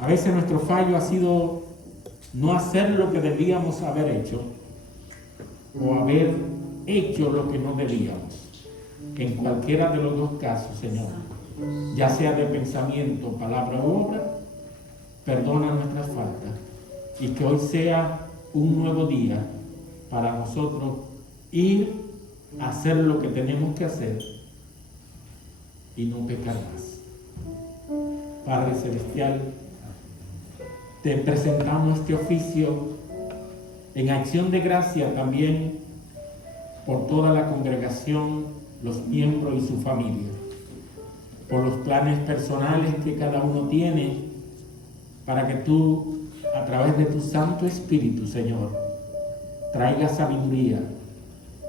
A veces nuestro fallo ha sido no hacer lo que debíamos haber hecho o haber hecho lo que no debíamos. En cualquiera de los dos casos, Señor, ya sea de pensamiento, palabra u obra, perdona nuestras faltas y que hoy sea un nuevo día para nosotros ir a hacer lo que tenemos que hacer y no pecar más. Padre Celestial, te presentamos este oficio en acción de gracia también por toda la congregación, los miembros y su familia, por los planes personales que cada uno tiene, para que tú, a través de tu Santo Espíritu, Señor, traigas sabiduría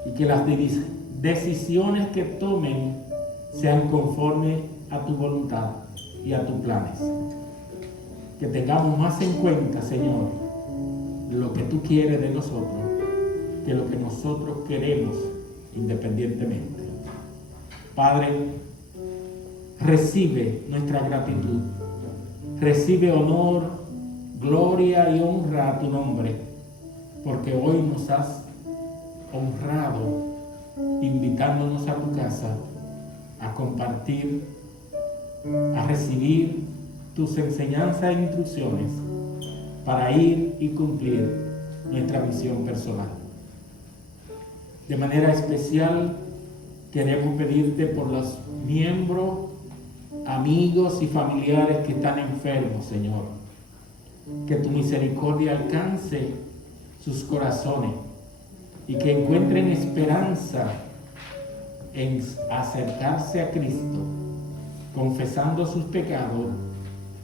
y que las decisiones que tomen sean conforme a tu voluntad y a tus planes. Que tengamos más en cuenta, Señor, lo que tú quieres de nosotros que lo que nosotros queremos independientemente. Padre, recibe nuestra gratitud, recibe honor, gloria y honra a tu nombre, porque hoy nos has honrado invitándonos a tu casa a compartir, a recibir tus enseñanzas e instrucciones para ir y cumplir nuestra misión personal. De manera especial, queremos pedirte por los miembros, amigos y familiares que están enfermos, Señor. Que tu misericordia alcance sus corazones y que encuentren esperanza en acercarse a Cristo, confesando sus pecados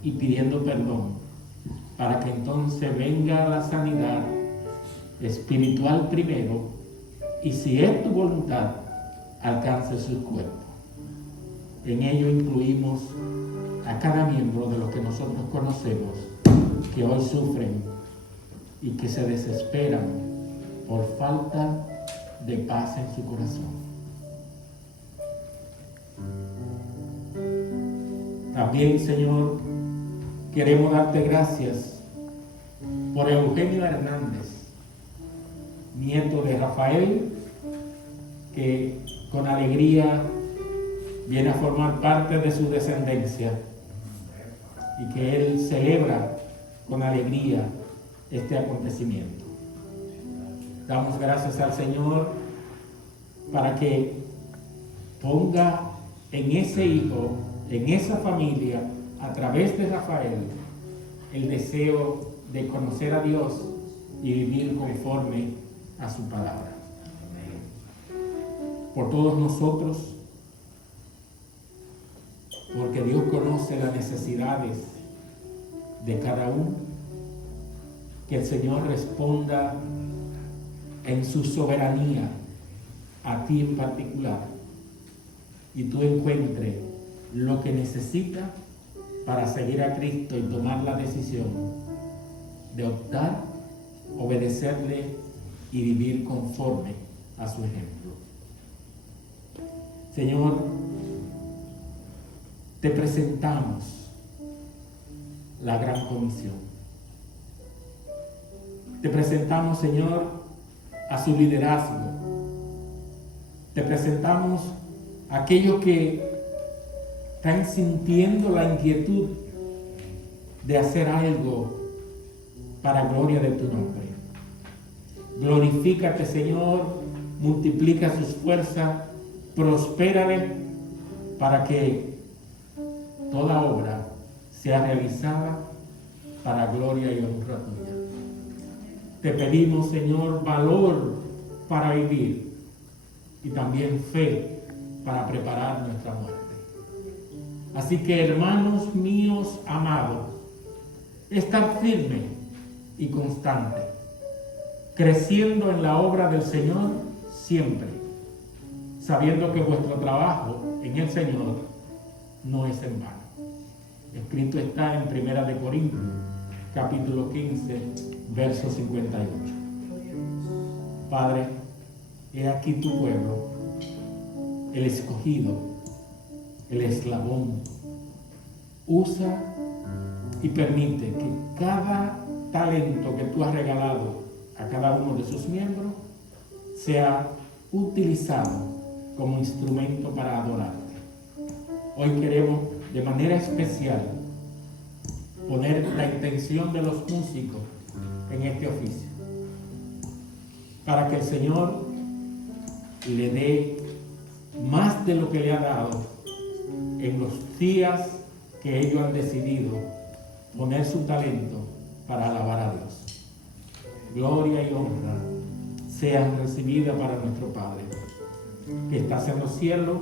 y pidiendo perdón, para que entonces venga la sanidad espiritual primero y, si es tu voluntad, alcance sus cuerpos. En ello incluimos a cada miembro de los que nosotros conocemos que hoy sufren y que se desesperan por falta de paz en su corazón. También, Señor, queremos darte gracias por Eugenio Hernández, nieto de Rafael, que con alegría viene a formar parte de su descendencia y que él celebra con alegría este acontecimiento. Damos gracias al Señor para que ponga en ese hijo, en esa familia, a través de Rafael, el deseo de conocer a Dios y vivir conforme a su palabra. Por todos nosotros, porque Dios conoce las necesidades de cada uno, que el Señor responda en su soberanía a ti en particular y tú encuentres lo que necesitas para seguir a Cristo y tomar la decisión de optar, obedecerle y vivir conforme a su ejemplo. Señor, te presentamos la gran comisión. Te presentamos, Señor, a su liderazgo. Te presentamos a aquellos que están sintiendo la inquietud de hacer algo para gloria de tu nombre. Glorifícate, Señor, multiplica sus fuerzas, prospérale para que toda obra sea realizada para gloria y honra tuya. Te pedimos, Señor, valor para vivir y también fe para preparar nuestra muerte. Así que, hermanos míos amados, estad firme y constante, creciendo en la obra del Señor siempre, sabiendo que vuestro trabajo en el Señor no es en vano. Escrito está en 1 Corintios, capítulo 15, verso 58. Padre, he aquí tu pueblo, el escogido, el eslabón. Usa y permite que cada talento que tú has regalado a cada uno de sus miembros sea utilizado como instrumento para adorarte. Hoy queremos de manera especial poner la intención de los músicos en este oficio, para que el Señor le dé más de lo que le ha dado en los días que ellos han decidido poner su talento para alabar a Dios. Gloria y honra sean recibidas para nuestro Padre, que estás en los cielos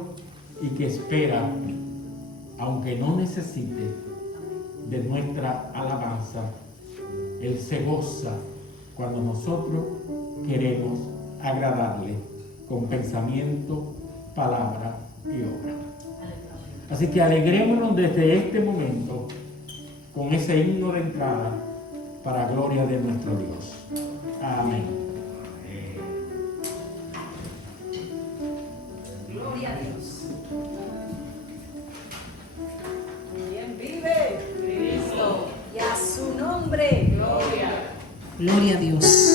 y que espera, aunque no necesite de nuestra alabanza. Él se goza cuando nosotros queremos agradarle con pensamiento, palabra y obra. Así que alegrémonos desde este momento con ese himno de entrada para gloria de nuestro Dios. Amén. Gloria a Dios. ¿Quién vive? Cristo. Y a su nombre. Gloria. Gloria a Dios.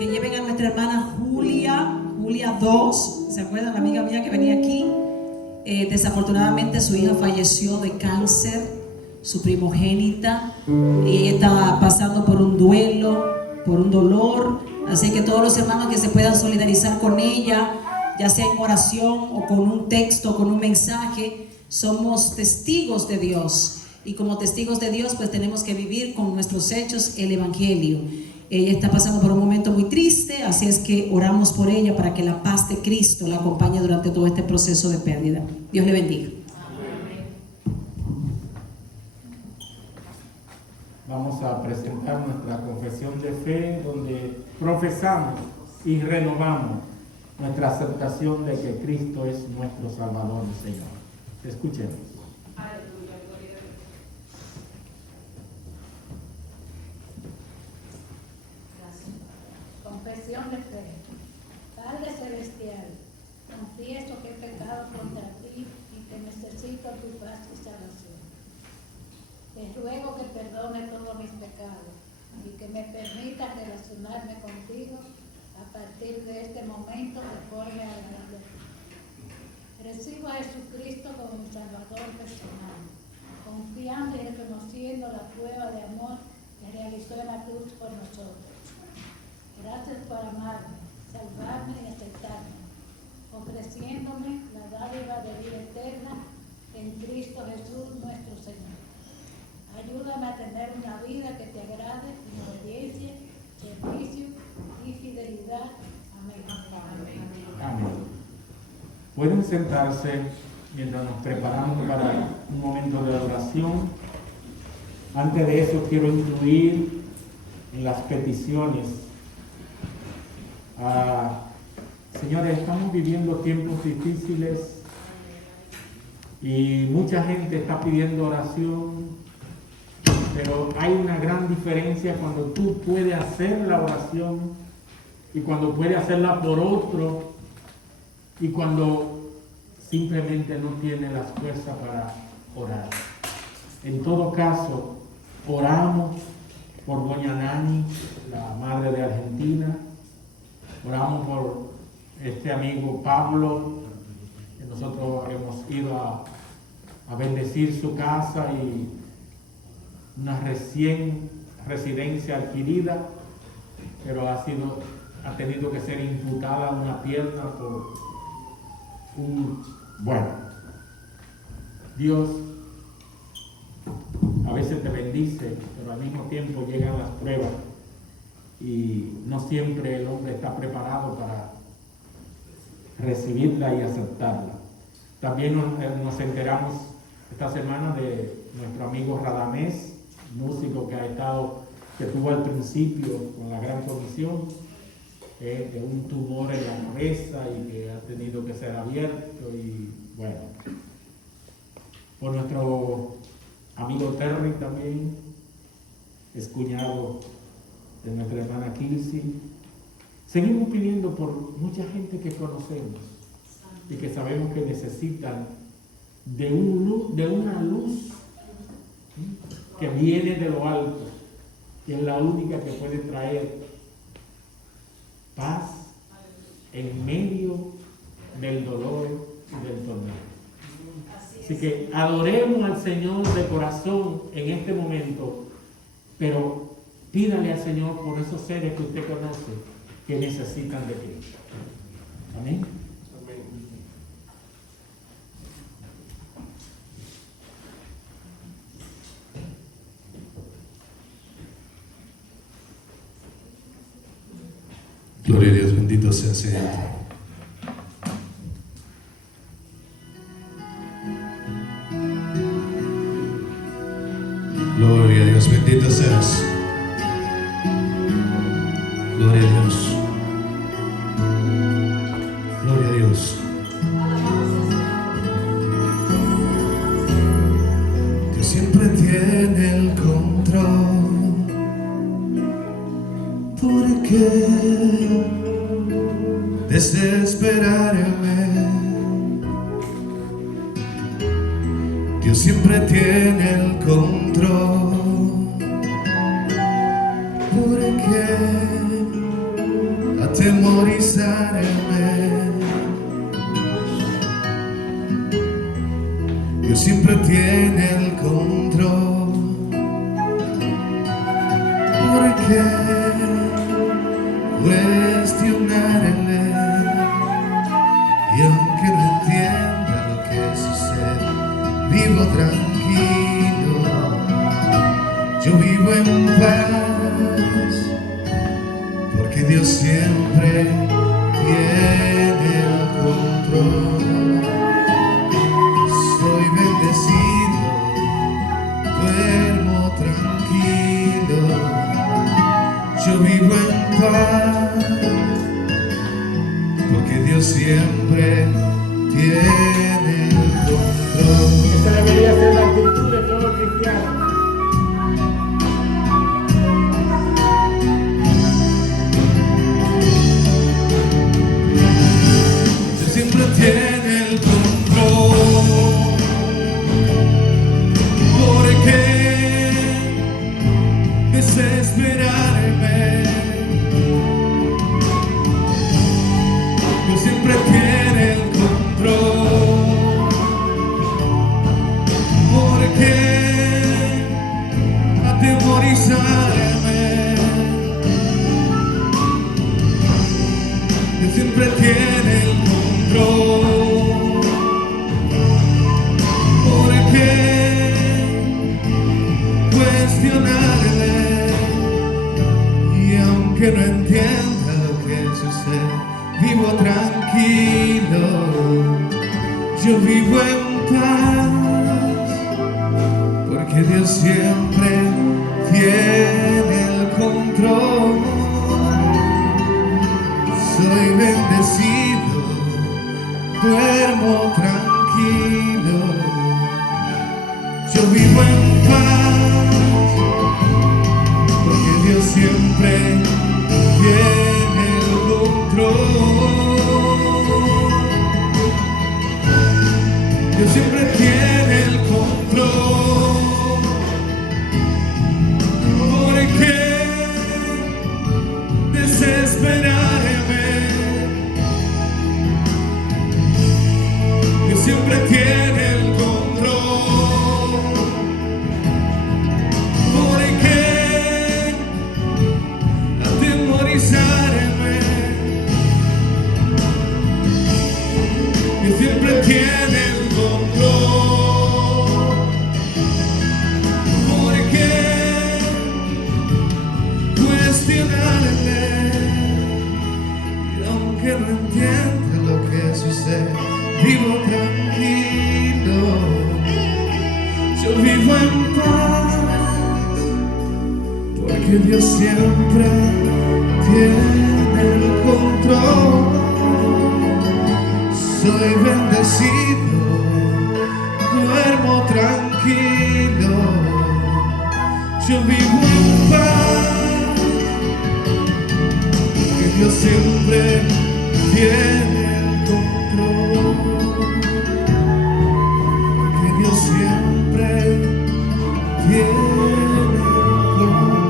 que lleven a nuestra hermana Julia 2. ¿Se acuerdan? La amiga mía que venía aquí. Desafortunadamente su hija falleció de cáncer su primogénita, y ella estaba pasando por un duelo, por un dolor. Así que todos los hermanos que se puedan solidarizar con ella, ya sea en oración o con un texto, con un mensaje, somos testigos de Dios. Y como testigos de Dios, pues tenemos que vivir con nuestros hechos el Evangelio. Ella está pasando por un momento muy triste, así es que oramos por ella para que la paz de Cristo la acompañe durante todo este proceso de pérdida. Dios le bendiga. Vamos a presentar nuestra confesión de fe, donde profesamos y renovamos nuestra aceptación de que Cristo es nuestro Salvador y Señor. Escuchemos. Confesión de fe. Padre Celestial, confieso que he pecado contra ti y que necesito tu paz y salvación. Te ruego que perdone todos mis pecados y que me permita relacionarme contigo a partir de este momento conforme a la ley. Recibo a Jesucristo como mi Salvador personal, confiando y reconociendo la prueba de amor que realizó en la cruz por nosotros. Gracias por amarme, salvarme y aceptarme, ofreciéndome la dádiva de vida eterna en Cristo Jesús nuestro Señor. Ayúdame a tener una vida que te agrade en obediencia, servicio y fidelidad. Amén. Amén. Pueden sentarse mientras nos preparamos para un momento de oración. Antes de eso quiero incluir en las peticiones. Señores, estamos viviendo tiempos difíciles y mucha gente está pidiendo oración, pero hay una gran diferencia cuando tú puedes hacer la oración y cuando puedes hacerla por otro y cuando simplemente no tienes las fuerzas para orar. En todo caso, oramos por doña Nani, la madre de Argentina. Oramos por este amigo Pablo, que nosotros hemos ido a bendecir su casa y una recién residencia adquirida, pero ha tenido que ser imputada una pierna por Dios a veces te bendice, pero al mismo tiempo llegan las pruebas. Y no siempre el hombre está preparado para recibirla y aceptarla. También nos enteramos esta semana de nuestro amigo Radamés, músico que tuvo al principio con la gran comisión, de un tumor en la cabeza y que ha tenido que ser abierto. Y bueno, por nuestro amigo Terry también, es cuñado de nuestra hermana Kilsi. Seguimos pidiendo por mucha gente que conocemos y que sabemos que necesitan de una luz que viene de lo alto, que es la única que puede traer paz en medio del dolor y del tormento. Así que adoremos al Señor de corazón en este momento, pero pídale al Señor por esos seres que usted conoce que necesitan de Cristo. Amén. Gloria a Dios, bendito sea el Señor. Gloria a Dios, bendito seas. Gloria a Dios. Gloria a Dios. Dios siempre tiene el control. ¿Por qué desesperarme? Dios siempre tiene el control. ¿Por qué atemorizarme? Dios siempre tiene el control. por qué cuestionarle. Y aunque no entienda lo que sucede, vivo tranquilo. Yo vivo en paz, porque Dios siempre tiene el control. Soy bendecido, duermo tranquilo. Yo vivo en paz, porque Dios siempre tiene el control. Esa debería ser la actitud de todo cristiano. Dios siempre tiene el control. ¿Por qué desesperarme? Dios siempre tiene el control. ¿Por qué atemorizarme? Dios siempre tiene el control. ¿Por qué cuestionarle? Y aunque no entienda lo que sucede, vivo tranquilo. Yo vivo en paz, porque Dios siempre tiene el control. Soy bendecido, duermo tranquilo. Yo vivo en paz, porque Dios siempre tiene el control. Dios siempre tiene el control. ¿Por qué desesperarme? Dios siempre tiene el control. ¿Por qué atemorizarme? Dios siempre tiene el control. ¿Por qué cuestionarle? Y aunque no entienda lo que sucede, vivo tranquilo. Yo vivo en paz, porque Dios siempre tiene el control. Soy bendecido, duermo tranquilo. Yo vivo en paz, porque Dios siempre tiene el control. Porque Dios siempre tiene el control.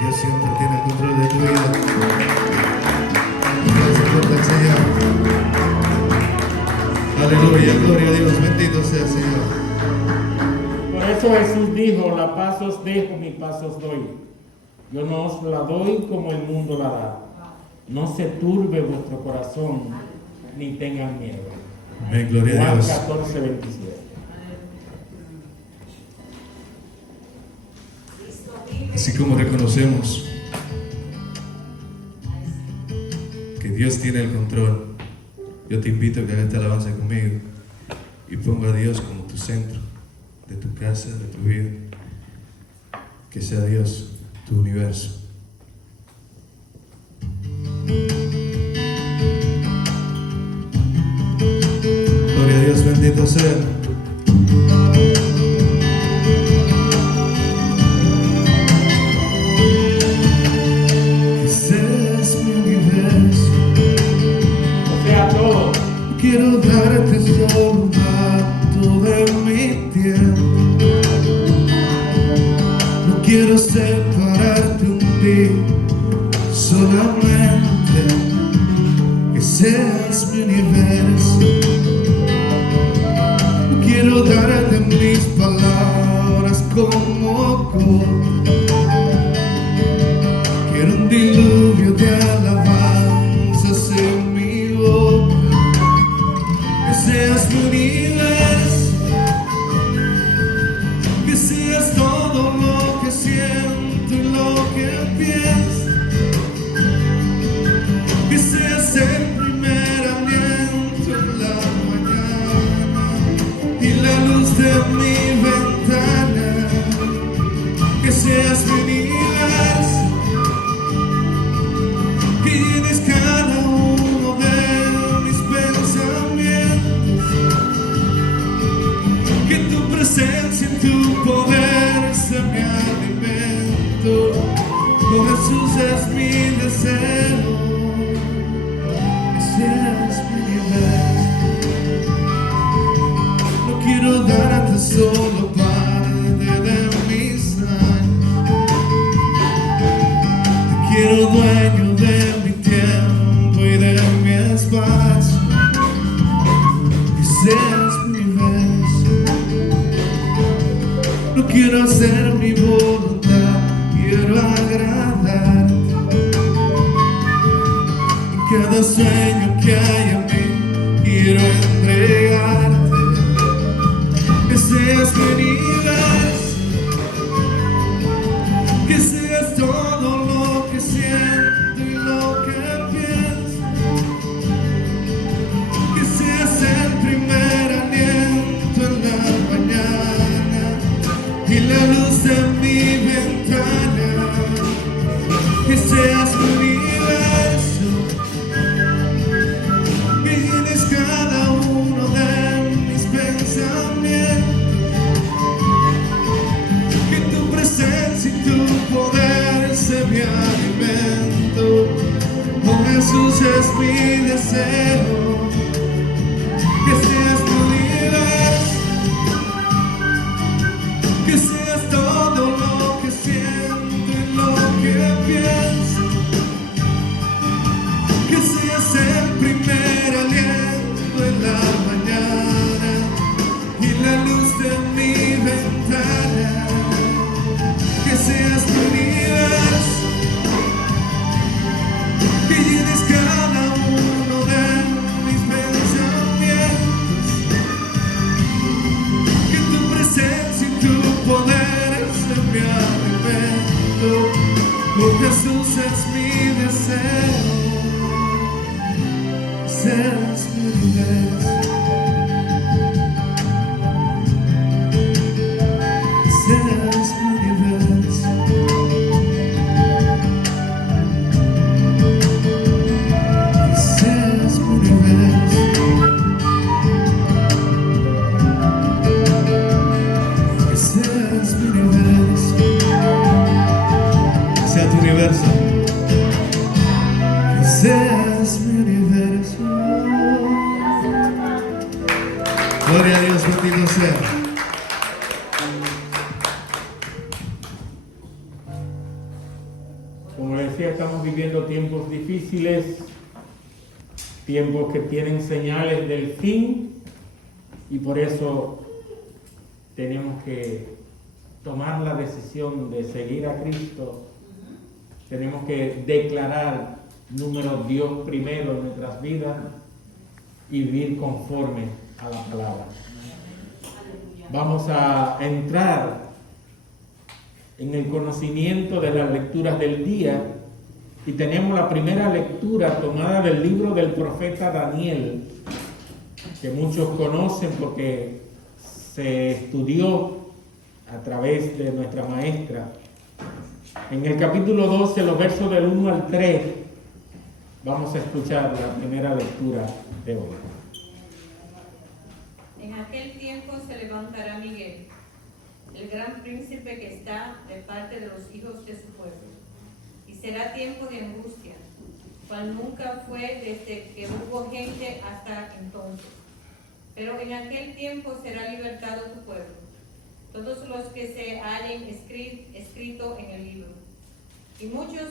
Dios siempre tiene el control de tu vida. Gracias por el Señor. Aleluya, gloria a Dios, bendito sea el Señor. Por eso Jesús dijo, la paz os dejo, mi paz os doy. Yo no os la doy como el mundo la da. No se turbe vuestro corazón, ni tengan miedo. Amén, gloria a Juan Dios. 14, 27. Así como reconocemos que Dios tiene el control, yo te invito a que hagas esta alabanza conmigo y ponga a Dios como tu centro de tu casa, de tu vida. Que sea Dios tu universo. Gloria a Dios, bendito sea. Que seas mi universo. O sea, todo. Quiero darte solo un rato de mi tiempo. No quiero separarte un día, solamente que seas mi universo. No quiero darte mis palabras como quiero un diluvio de alabanzas en mi boca, que seas mi universo, que seas todo lo que siento y lo que pienso, que seas el primer aliento en la mañana y la luz de mi ventana, que seas mi universo, que llenes cada uno de mis pensamientos, que tu presencia y tu poder sea mi alimento. Oh Jesús, es mi deseo, que seas mi universo. No quiero darte solo parte de mis años, te quiero dueño de mi tiempo y de mi espacio, que seas mi universo. No quiero hacer mi voluntad, quiero agradarte. En cada sueño que hay en mí, quiero entregarte. Que seas mi universo, que seas todo lo que siento y lo que pienso, que seas el primer aliento en la mañana y la luz de mi ventana, que seas mi universo, que llenes cada uno de mis pensamientos, que tu presencia y tu poder sea mi alimento. Oh Jesús, es mi deseo, que seas mi universo, que seas todo lo que siento y lo que pienso, que seas el primer aliento en la mañana y la luz de mi ventana, que seas mi universo, que llenes cada uno de mis pensamientos, que tu presencia y tu poder sea mi alimento. Oh Jesús, es mi deseo, seas mi universo, seas mi universo, seas mi universo, que seas mi universo, que sea tu universo, que seas mi universo. Gloria a Dios, bendito sea. Como les decía, estamos viviendo tiempos difíciles, tiempos que tienen señales del fin, y por eso tenemos que tomar la decisión de seguir a Cristo. Tenemos que declarar, número, Dios primero en nuestras vidas y vivir conforme a la palabra. Vamos a entrar en el conocimiento de las lecturas del día, y tenemos la primera lectura tomada del libro del profeta Daniel, que muchos conocen porque se estudió a través de nuestra maestra. En el capítulo 12, los versos del 1 al 3, vamos a escuchar la primera lectura de hoy. En aquel tiempo se levantará Miguel, el gran príncipe que está de parte de los hijos de su pueblo, y será tiempo de angustia, cual nunca fue desde que hubo gente hasta entonces. Pero en aquel tiempo será libertado tu pueblo, todos los que se hallen escrito en el libro. Y muchos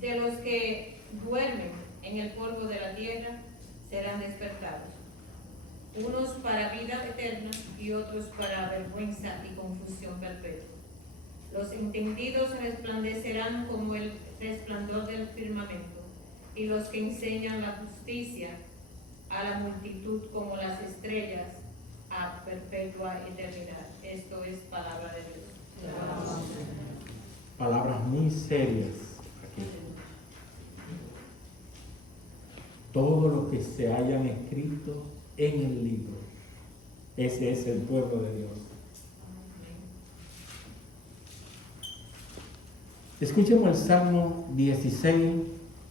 de los que duermen en el polvo de la tierra serán despertados, unos para vida eterna y otros para vergüenza y confusión perpetua. Los entendidos resplandecerán como el resplandor del firmamento, y los que enseñan la justicia a la multitud como las estrellas a perpetua eternidad. Esto es palabra de Dios. Palabras muy serias aquí. Todo lo que se hayan escrito en el libro, ese es el pueblo de Dios. Escuchemos el Salmo 16,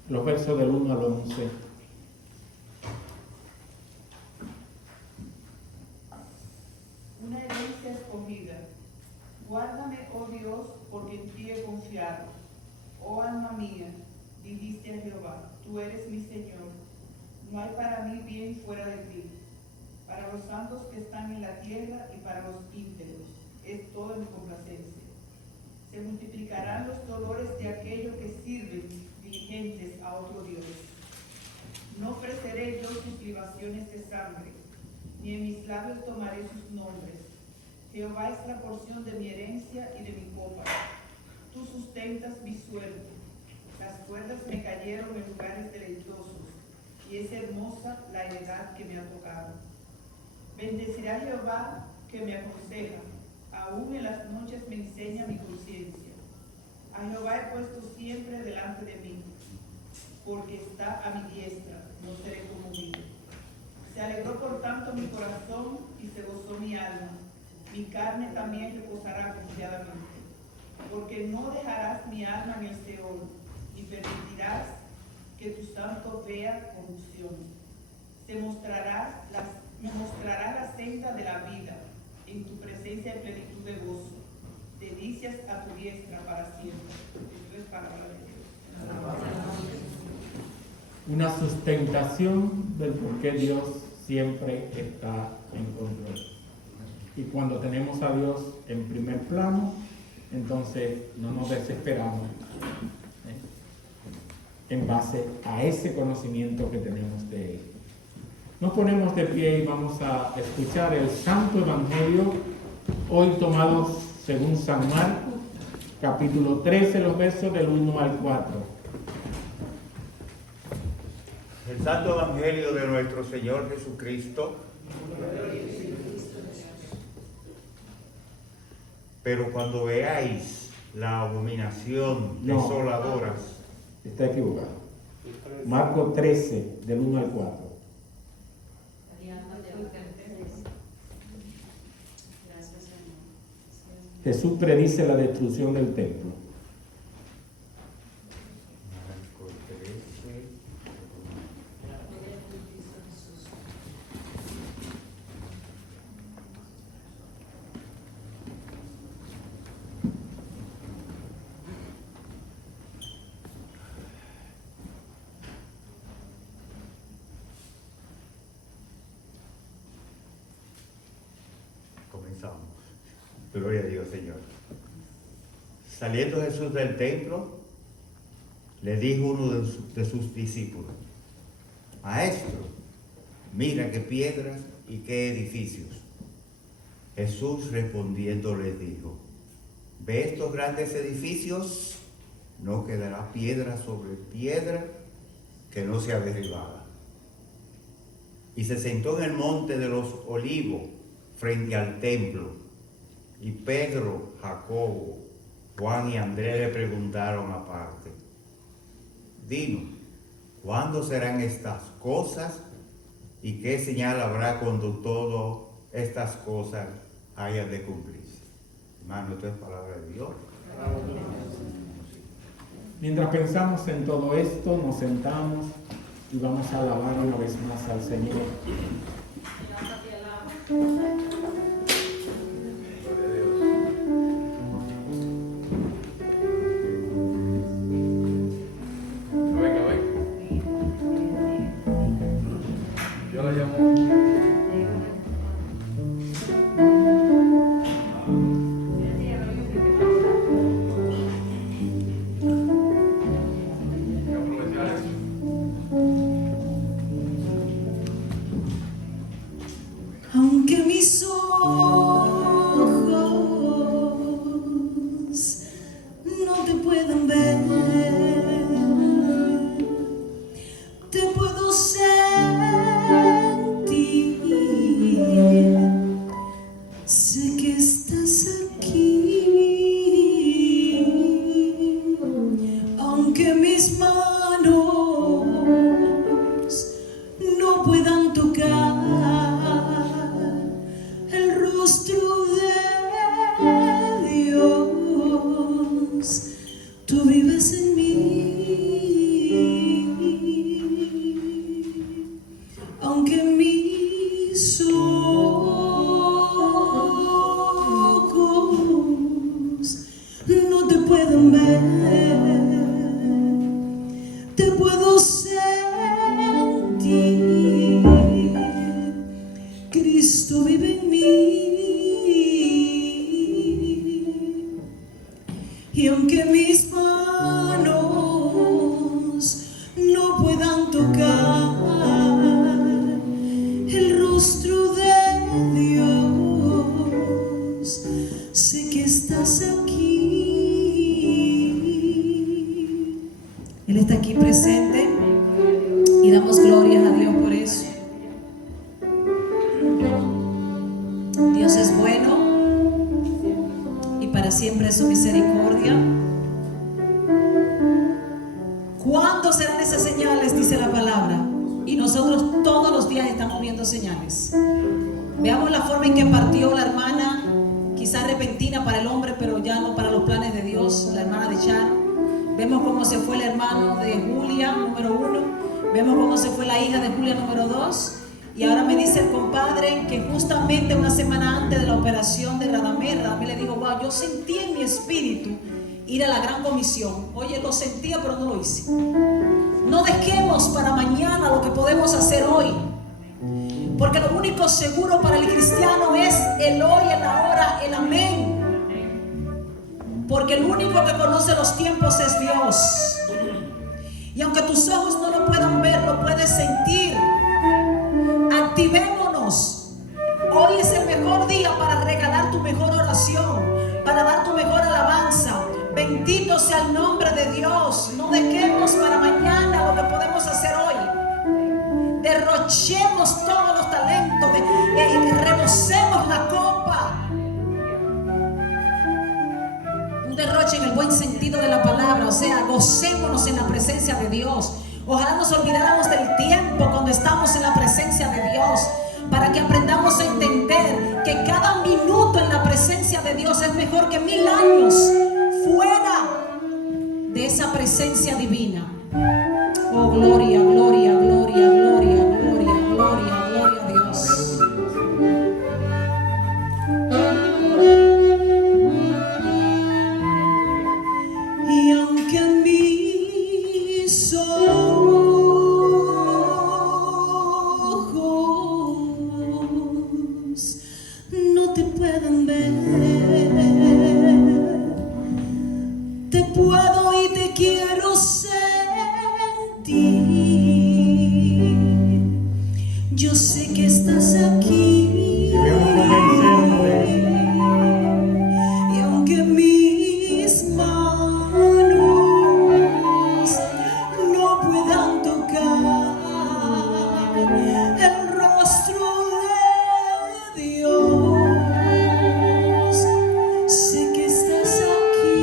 los versos del 1 al 11. Una herencia escogida. Guárdame, oh Dios, porque en ti he confiado. Oh alma mía, dijiste a Jehová, tú eres mi Señor. No hay para mí bien fuera de ti. Para los santos que están en la tierra y para los íntegros es toda mi complacencia. Se multiplicarán los dolores de aquellos que sirven diligentes a otro Dios. No ofreceré yo sus libaciones de sangre, ni en mis labios tomaré sus nombres. Jehová es la porción de mi herencia y de mi copa. Tú sustentas mi suerte. Las cuerdas me cayeron en lugares deleitosos, y es hermosa la heredad que me ha tocado. Bendecirá Jehová que me aconseja, aún en las noches me enseña mi conciencia. A Jehová he puesto siempre delante de mí, porque está a mi diestra, no seré conmovido. Se alegró por tanto mi corazón y se gozó mi alma. Mi carne también reposará confiadamente, porque no dejarás mi alma en el Seol, ni permitirás que tu santo vea corrupción. Te mostrará la senda de la vida, en tu presencia de plenitud de gozo. Delicias a tu diestra para siempre. Esto es palabra de Dios. Una sustentación del por qué Dios siempre está en control. Y cuando tenemos a Dios en primer plano, entonces no nos desesperamos, en base a ese conocimiento que tenemos de Él. Nos ponemos de pie y vamos a escuchar el Santo Evangelio, hoy tomado según San Marcos, capítulo 13, los versos del 1 al 4. El Santo Evangelio de nuestro Señor Jesucristo. Pero cuando veáis la abominación desoladora. Está equivocado. Marcos 13, del 1 al 4. Jesús predice la destrucción del templo. Marcos 13. Comenzamos. Gloria a Dios, Señor. Saliendo Jesús del templo, le dijo uno de sus discípulos: Maestro, mira qué piedras y qué edificios. Jesús respondiendo les dijo: ¿Ve estos grandes edificios? No quedará piedra sobre piedra que no sea derribada. Y se sentó en el monte de los Olivos, frente al templo. Y Pedro, Jacobo, Juan y Andrés le preguntaron aparte: Dinos, ¿cuándo serán estas cosas? ¿Y qué señal habrá cuando todas estas cosas hayan de cumplirse? Hermano, esto es palabra de Dios. Mientras pensamos en todo esto, nos sentamos y vamos a alabar una vez más al Señor. Yo la llamo. Aunque mis pueden ver, te puedo sentir. Cristo vive en mí. Y aunque mis manos no puedan tocar el rostro de Dios, sé que estás aquí. Él está aquí presente y damos gloria a Dios por eso. Dios es bueno y para siempre es su misericordia. ¿Cuándo serán esas señales? Dice la palabra. Y nosotros todos los días estamos viendo señales. Veamos la forma en que partió la hermana, quizás repentina para el hombre, pero ya no para los planes de Dios, la hermana de Charo. Vemos cómo se fue el hermano de Julia, número 1. Vemos cómo se fue la hija de Julia, número 2. Y ahora me dice el compadre que justamente una semana antes de la operación de Radamés le dijo: wow, yo sentí en mi espíritu ir a la gran comisión. Oye, lo sentía, pero no lo hice. No dejemos para mañana lo que podemos hacer hoy, porque lo único seguro para el cristiano es el hoy, el ahora, el amén. Porque el único que conoce los tiempos es Dios. Y aunque tus ojos no lo puedan ver, lo puedes sentir. Activémonos. Hoy es el mejor día para regalar tu mejor oración, para dar tu mejor alabanza. Bendito sea el nombre de Dios. No dejemos para mañana lo que podemos hacer hoy. Derrochemos todos los talentos, rebosemos la copa. Un derroche en el buen sentido de la palabra, o sea, gocémonos en la presencia de Dios. Ojalá nos olvidáramos del tiempo cuando estamos en la presencia de Dios, para que aprendamos a entender que cada minuto en la presencia de Dios es mejor que 1000 años fuera de esa presencia divina. Oh, gloria, gloria, gloria, gloria, gloria, gloria, gloria a Dios. Y aunque mis ojos no te puedan ver, te puedo y te quiero sentir. Yo sé que estás aquí. Y aunque mis manos no puedan tocar el rostro de Dios, sé que estás aquí.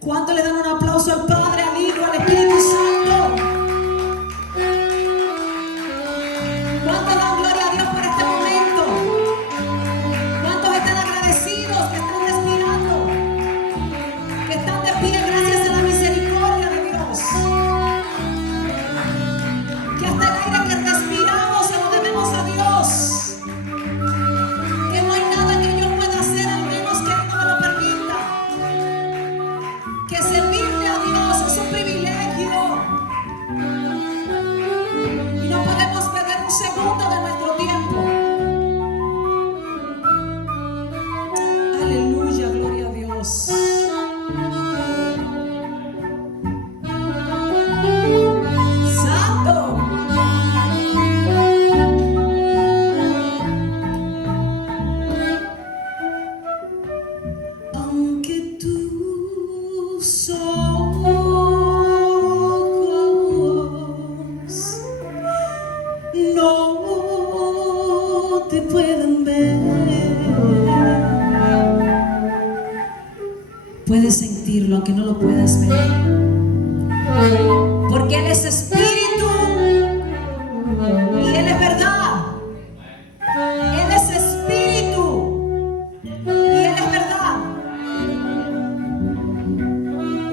¿Cuánto le dan un aplauso al Padre, al Hijo, al Espíritu Santo? ¿Cuánto dan gloria a Dios por este momento? ¿Cuántos están agradecidos, que están respirando, que están de pie gracias a la misericordia de Dios? Que hasta el aire que respiramos se lo debemos a Dios. Que no hay nada que yo pueda hacer al menos que Él no me lo permita. Que servirle a Dios es un privilegio y no podemos perder un segundo de nuestro tiempo. Aleluya, gloria a Dios. Santo. Aunque tus ojos no te pueden ver, puedes sentirlo aunque no lo puedas ver, porque Él es espíritu y Él es verdad. Él es espíritu y Él es verdad.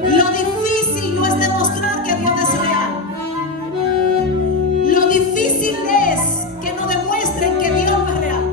Lo difícil no es demostrar que Dios es real. Lo difícil es que nos demuestren que Dios no es real.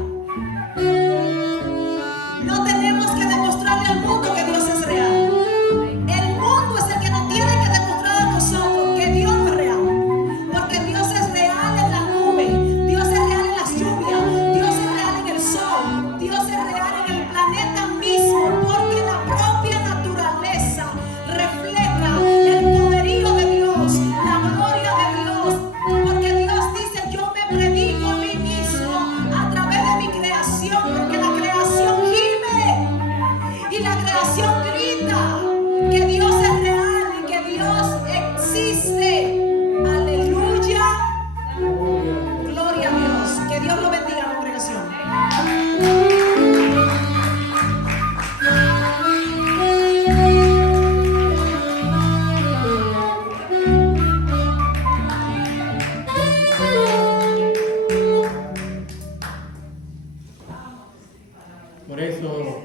Por eso,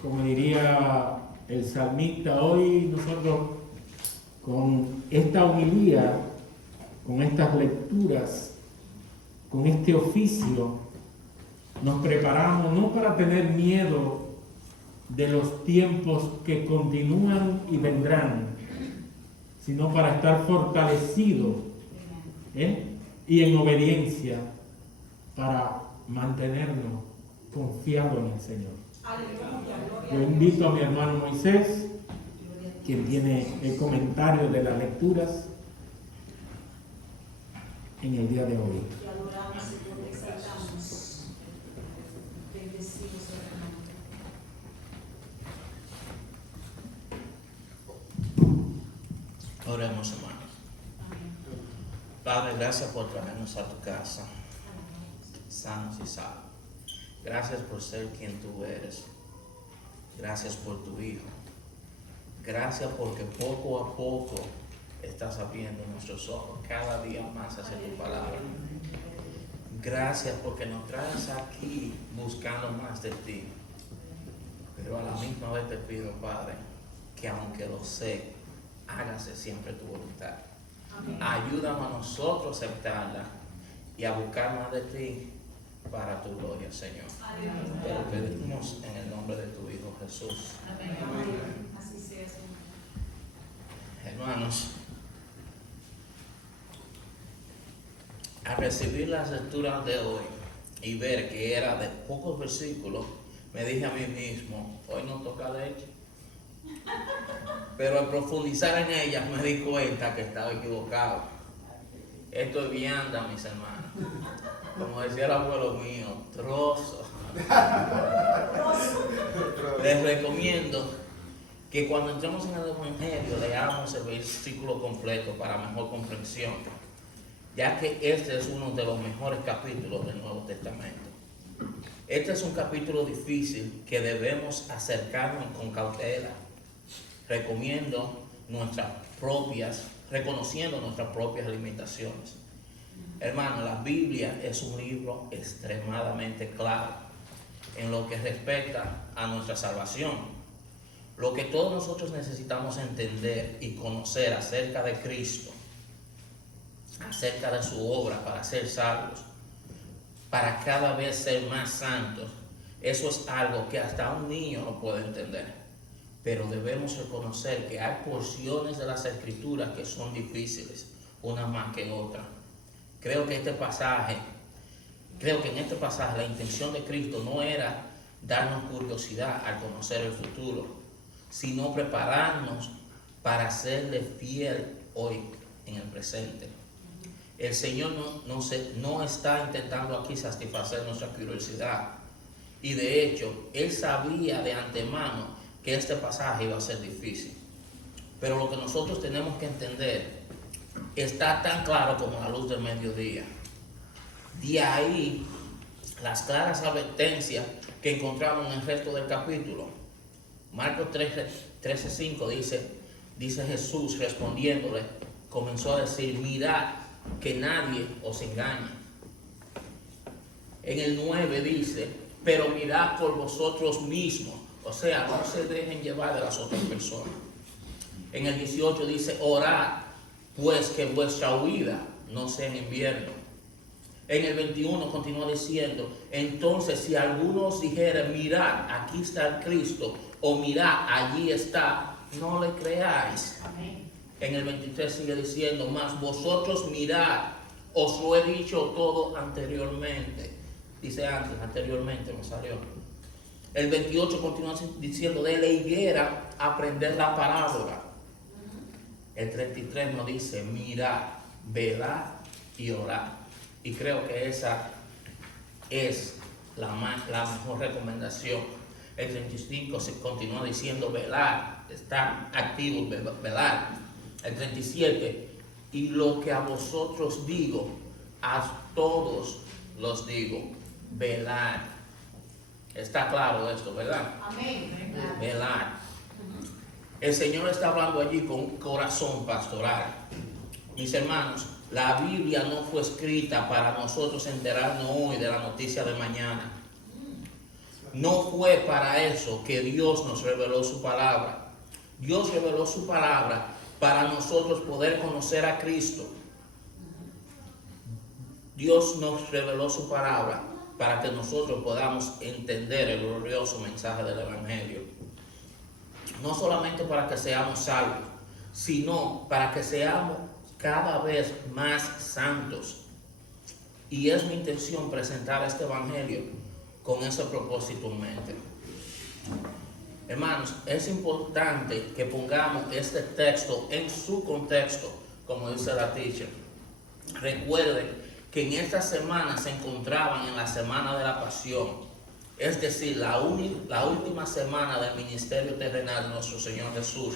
como diría el salmista, hoy nosotros con esta homilía, con estas lecturas, con este oficio, nos preparamos no para tener miedo de los tiempos que continúan y vendrán, sino para estar fortalecidos y en obediencia para mantenernos confiados en el Señor. Yo invito a mi hermano Moisés, quien tiene el comentario de las lecturas en el día de hoy. Te adoramos y te exaltamos. Bendecidos hermanos. Oremos, hermanos. Padre, gracias por traernos a tu casa, sanos y salvos. Gracias por ser quien tú eres. Gracias por tu Hijo. Gracias porque poco a poco estás abriendo nuestros ojos cada día más hacia tu palabra. Gracias porque nos traes aquí buscando más de ti. Pero a la misma vez te pido, Padre, que aunque lo sé, hágase siempre tu voluntad. Ayúdame a nosotros a aceptarla y a buscar más de ti para tu gloria, Señor. Te lo pedimos en el nombre de tu Hijo Jesús. Así sea, Señor. Hermanos, al recibir las lecturas de hoy y ver que era de pocos versículos, me dije a mí mismo, hoy no toca leche. Pero al profundizar en ellas me di cuenta que estaba equivocado. Esto es vianda, mis hermanos. Como decía el abuelo mío, trozo. Les recomiendo que cuando entremos en el Evangelio leamos el versículo completo para mejor comprensión, ya que este es uno de los mejores capítulos del Nuevo Testamento. Este es un capítulo difícil que debemos acercarnos con cautela, reconociendo nuestras propias limitaciones. Hermano, la Biblia es un libro extremadamente claro en lo que respecta a nuestra salvación. Lo que todos nosotros necesitamos entender y conocer acerca de Cristo, acerca de su obra para ser salvos, para cada vez ser más santos, eso es algo que hasta un niño no puede entender. Pero debemos reconocer que hay porciones de las Escrituras que son difíciles, una más que otra. Creo que en este pasaje la intención de Cristo no era darnos curiosidad al conocer el futuro, sino prepararnos para serle fiel hoy en el presente. El Señor no está intentando aquí satisfacer nuestra curiosidad, y de hecho Él sabía de antemano que este pasaje iba a ser difícil. Pero lo que nosotros tenemos que entender está tan claro como la luz del mediodía. De ahí las claras advertencias que encontramos en el resto del capítulo. Marcos 13:5 dice Jesús respondiéndole, comenzó a decir, mirad que nadie os engañe. En el 9 dice, pero mirad por vosotros mismos. O sea, no se dejen llevar de las otras personas. En el 18 dice, orad, pues que vuestra huida no sea en invierno. En el 21 continúa diciendo, entonces si alguno os dijere, mirad, aquí está el Cristo, o mirad, allí está, no le creáis. Amén. En el 23 sigue diciendo, mas vosotros mirad, os lo he dicho todo anteriormente. Dice anteriormente me salió. El 28 continúa diciendo, de la higuera aprender la parábola. El 33 nos dice, mirad, velad y orad. Y creo que esa es la mejor recomendación. El 35 se continúa diciendo, velar, estar activos, velar. El 37, y lo que a vosotros digo, a todos los digo, velar. Está claro esto, ¿verdad? Amén. Velar. El Señor está hablando allí con un corazón pastoral. Mis hermanos, la Biblia no fue escrita para nosotros enterarnos hoy de la noticia de mañana. No fue para eso que Dios nos reveló su palabra. Dios reveló su palabra para nosotros poder conocer a Cristo. Dios nos reveló su palabra para que nosotros podamos entender el glorioso mensaje del Evangelio. No solamente para que seamos salvos, sino para que seamos cada vez más santos. Y es mi intención presentar este Evangelio con ese propósito en mente. Hermanos, es importante que pongamos este texto en su contexto, como dice la teacher. Recuerden que en esta semana se encontraban en la semana de la pasión, es decir, la última semana del ministerio terrenal de nuestro Señor Jesús,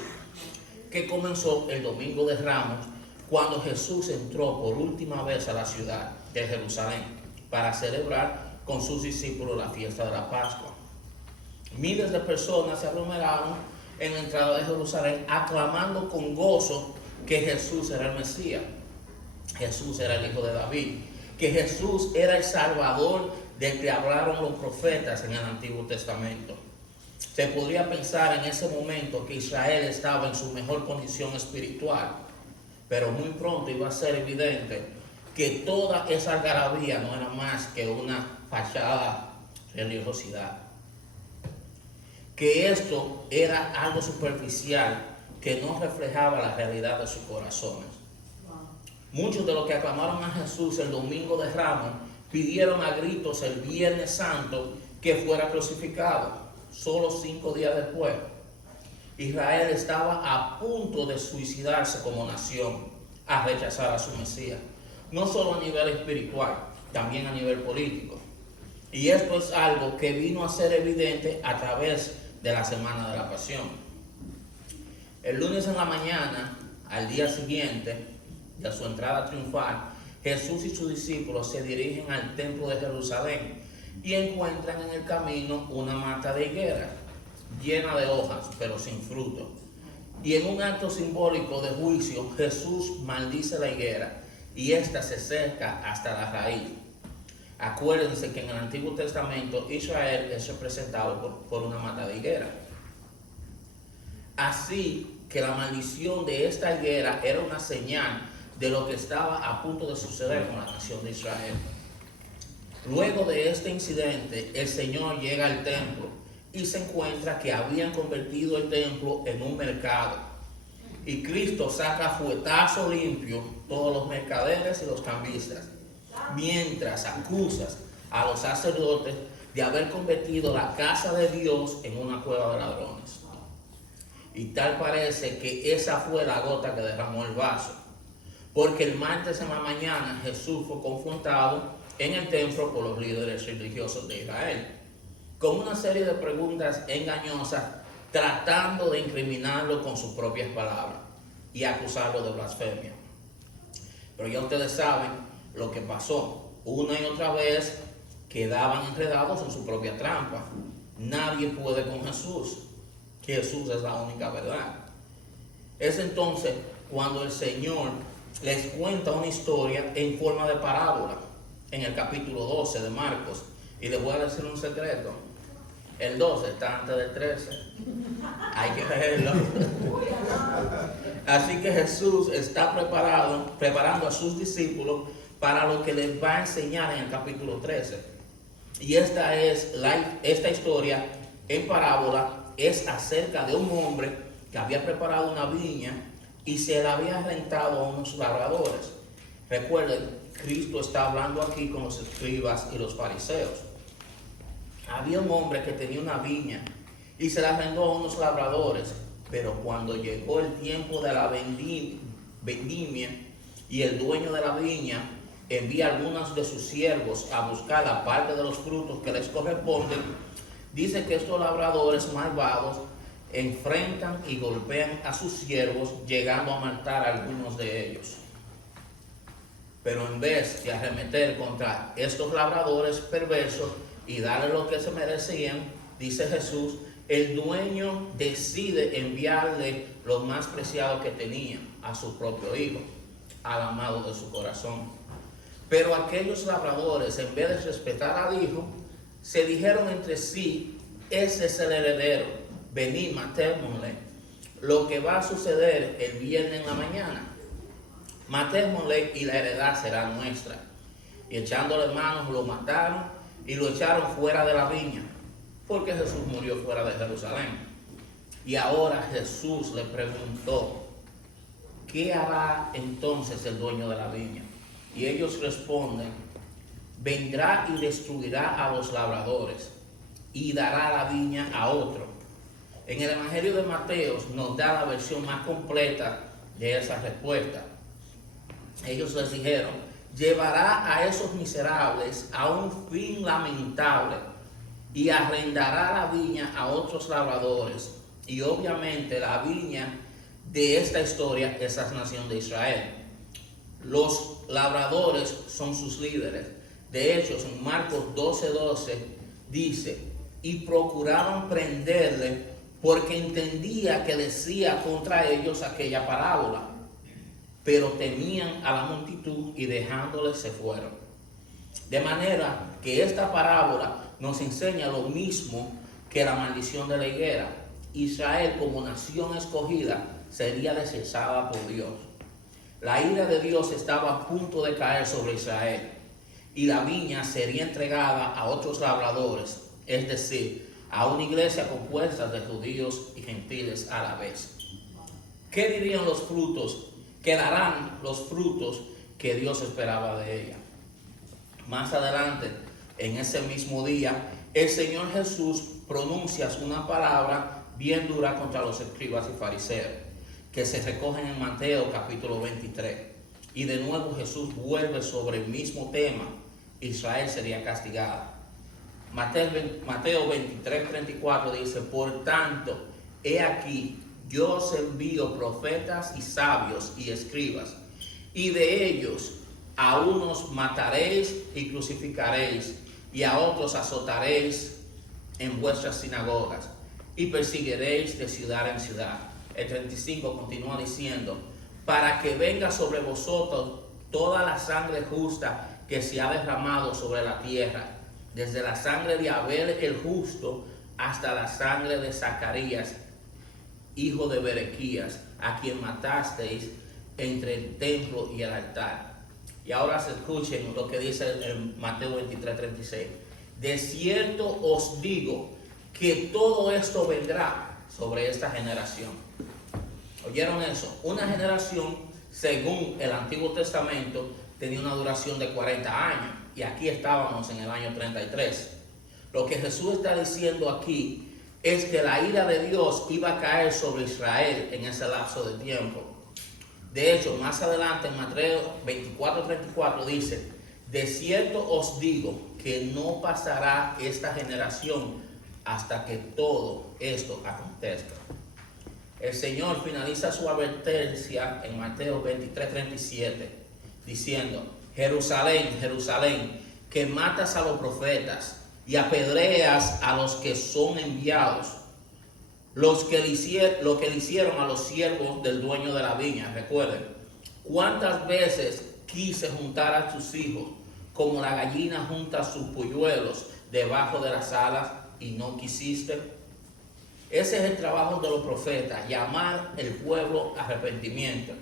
que comenzó el Domingo de Ramos, cuando Jesús entró por última vez a la ciudad de Jerusalén para celebrar con sus discípulos la fiesta de la Pascua. Miles de personas se aglomeraron en la entrada de Jerusalén aclamando con gozo que Jesús era el Mesías. Jesús era el Hijo de David, que Jesús era el Salvador del que hablaron los profetas en el Antiguo Testamento. Se podría pensar en ese momento que Israel estaba en su mejor condición espiritual, pero muy pronto iba a ser evidente que toda esa algarabía no era más que una fachada religiosidad, que esto era algo superficial que no reflejaba la realidad de sus corazones. Muchos de los que aclamaron a Jesús el Domingo de Ramos pidieron a gritos el Viernes Santo que fuera crucificado. Solo 5 días después, Israel estaba a punto de suicidarse como nación, a rechazar a su Mesías, no solo a nivel espiritual, también a nivel político. Y esto es algo que vino a ser evidente a través de la Semana de la Pasión. El lunes en la mañana, al día siguiente de su entrada triunfal, Jesús y sus discípulos se dirigen al templo de Jerusalén y encuentran en el camino una mata de higuera llena de hojas pero sin fruto. Y en un acto simbólico de juicio, Jesús maldice la higuera y ésta se seca hasta la raíz. Acuérdense que en el Antiguo Testamento Israel es representado por una mata de higuera. Así que la maldición de esta higuera era una señal de lo que estaba a punto de suceder con la nación de Israel. Luego de este incidente, el Señor llega al templo y se encuentra que habían convertido el templo en un mercado. Y Cristo saca a fuetazo limpio todos los mercaderes y los cambistas, mientras acusa a los sacerdotes de haber convertido la casa de Dios en una cueva de ladrones. Y tal parece que esa fue la gota que derramó el vaso, porque el martes en la mañana Jesús fue confrontado en el templo por los líderes religiosos de Israel, con una serie de preguntas engañosas, tratando de incriminarlo con sus propias palabras y acusarlo de blasfemia. Pero ya ustedes saben lo que pasó. Una y otra vez quedaban enredados en su propia trampa. Nadie puede con Jesús. Jesús es la única verdad. Es entonces cuando el Señor les cuenta una historia en forma de parábola en el capítulo 12 de Marcos. Y les voy a decir un secreto. El 12 está antes del 13. Hay que leerlo. Así que Jesús está preparando a sus discípulos para lo que les va a enseñar en el capítulo 13. Y esta historia en parábola es acerca de un hombre que había preparado una viña y se la había rentado a unos labradores. Recuerden, Cristo está hablando aquí con los escribas y los fariseos. Había un hombre que tenía una viña y se la arrendó a unos labradores, pero cuando llegó el tiempo de la vendimia y el dueño de la viña envía a algunos de sus siervos a buscar la parte de los frutos que les corresponden, dice que estos labradores malvados enfrentan y golpean a sus siervos, llegando a matar a algunos de ellos. Pero en vez de arremeter contra estos labradores perversos y darles lo que se merecían, dice Jesús, el dueño decide enviarle lo más preciado que tenía, a su propio hijo, al amado de su corazón. Pero aquellos labradores, en vez de respetar al hijo, se dijeron entre sí, ese es el heredero, venid, matémosle. Lo que va a suceder el viernes en la mañana, matémosle y la heredad será nuestra. Y echándole manos lo mataron y lo echaron fuera de la viña, porque Jesús murió fuera de Jerusalén. Y ahora Jesús le preguntó, ¿qué hará entonces el dueño de la viña? Y ellos responden, vendrá y destruirá a los labradores y dará la viña a otro. En el Evangelio de Mateo nos da la versión más completa de esa respuesta. Ellos les dijeron, llevará a esos miserables a un fin lamentable y arrendará la viña a otros labradores. Y obviamente la viña de esta historia es la nación de Israel. Los labradores son sus líderes. De hecho, en Marcos 12:12 dice, y procuraban prenderle porque entendía que decía contra ellos aquella parábola, pero temían a la multitud y dejándole se fueron. De manera que esta parábola nos enseña lo mismo que la maldición de la higuera. Israel como nación escogida sería desechada por Dios. La ira de Dios estaba a punto de caer sobre Israel y la viña sería entregada a otros labradores, es decir, a una iglesia compuesta de judíos y gentiles a la vez. ¿Qué dirían los frutos? ¿Qué darán los frutos que Dios esperaba de ella? Más adelante, en ese mismo día, el Señor Jesús pronuncia una palabra bien dura contra los escribas y fariseos, que se recogen en Mateo capítulo 23. Y de nuevo Jesús vuelve sobre el mismo tema, Israel sería castigada. Mateo 23:34 dice, por tanto, he aquí, yo os envío profetas y sabios y escribas, y de ellos a unos mataréis y crucificaréis, y a otros azotaréis en vuestras sinagogas, y perseguiréis de ciudad en ciudad. El 35 continúa diciendo, para que venga sobre vosotros toda la sangre justa que se ha derramado sobre la tierra, desde la sangre de Abel el justo hasta la sangre de Zacarías, hijo de Berequías, a quien matasteis entre el templo y el altar. Y ahora se escuchen lo que dice en Mateo 23:36. De cierto os digo que todo esto vendrá sobre esta generación. ¿Oyeron eso? Una generación, según el Antiguo Testamento, tenía una duración de 40 años. Y aquí estábamos en el año 33. Lo que Jesús está diciendo aquí es que la ira de Dios iba a caer sobre Israel en ese lapso de tiempo. De hecho, más adelante en Mateo 24:34 dice, de cierto os digo que no pasará esta generación hasta que todo esto acontezca. El Señor finaliza su advertencia en Mateo 23:37 diciendo, Jerusalén, Jerusalén, que matas a los profetas y apedreas a los que son enviados, lo que le hicieron a los siervos del dueño de la viña. Recuerden, ¿cuántas veces quise juntar a tus hijos como la gallina junta sus polluelos debajo de las alas y no quisiste? Ese es el trabajo de los profetas, llamar al pueblo a arrepentimiento,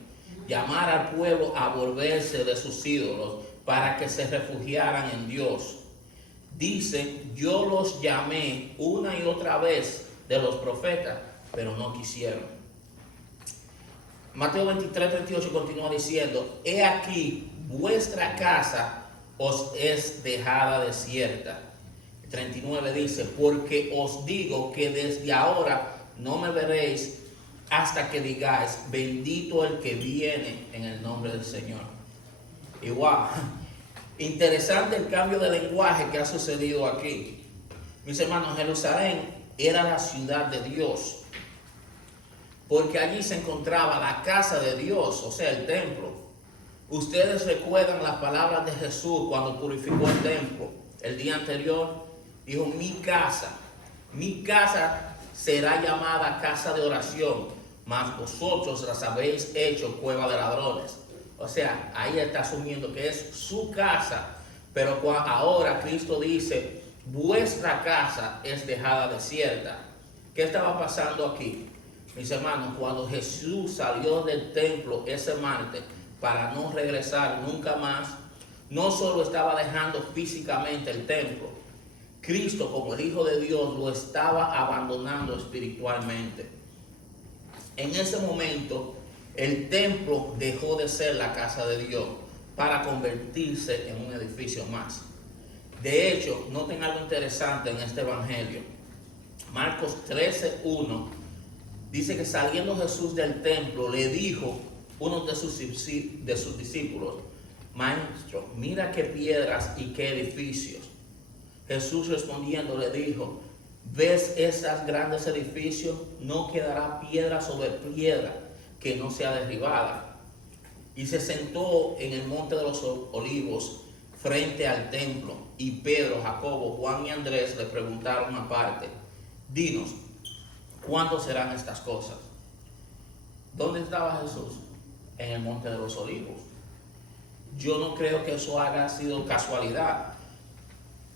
llamar al pueblo a volverse de sus ídolos para que se refugiaran en Dios. Dice, yo los llamé una y otra vez de los profetas, pero no quisieron. Mateo 23:38 continúa diciendo, he aquí, vuestra casa os es dejada desierta. 39 dice, porque os digo que desde ahora no me veréis hasta que digáis, bendito el que viene en el nombre del Señor. Y wow, interesante el cambio de lenguaje que ha sucedido aquí. Mis hermanos, Jerusalén era la ciudad de Dios, porque allí se encontraba la casa de Dios, o sea, el templo. Ustedes recuerdan las palabras de Jesús cuando purificó el templo el día anterior. Dijo, mi casa será llamada casa de oración, mas vosotros las habéis hecho cueva de ladrones. O sea, ahí está asumiendo que es su casa, pero ahora Cristo dice vuestra casa es dejada desierta. ¿Qué estaba pasando aquí? Mis hermanos, cuando Jesús salió del templo ese martes para no regresar nunca más, no solo estaba dejando físicamente el templo, Cristo como el Hijo de Dios lo estaba abandonando espiritualmente. En ese momento, el templo dejó de ser la casa de Dios para convertirse en un edificio más. De hecho, noten algo interesante en este evangelio. Marcos 13:1 dice que saliendo Jesús del templo le dijo uno de sus discípulos: Maestro, mira qué piedras y qué edificios. Jesús respondiendo le dijo: ¿ves esos grandes edificios? No quedará piedra sobre piedra que no sea derribada. Y se sentó en el monte de los olivos frente al templo, y Pedro, Jacobo, Juan y Andrés le preguntaron aparte: dinos, ¿cuándo serán estas cosas? ¿Dónde estaba Jesús? En el monte de los olivos. Yo no creo que eso haya sido casualidad,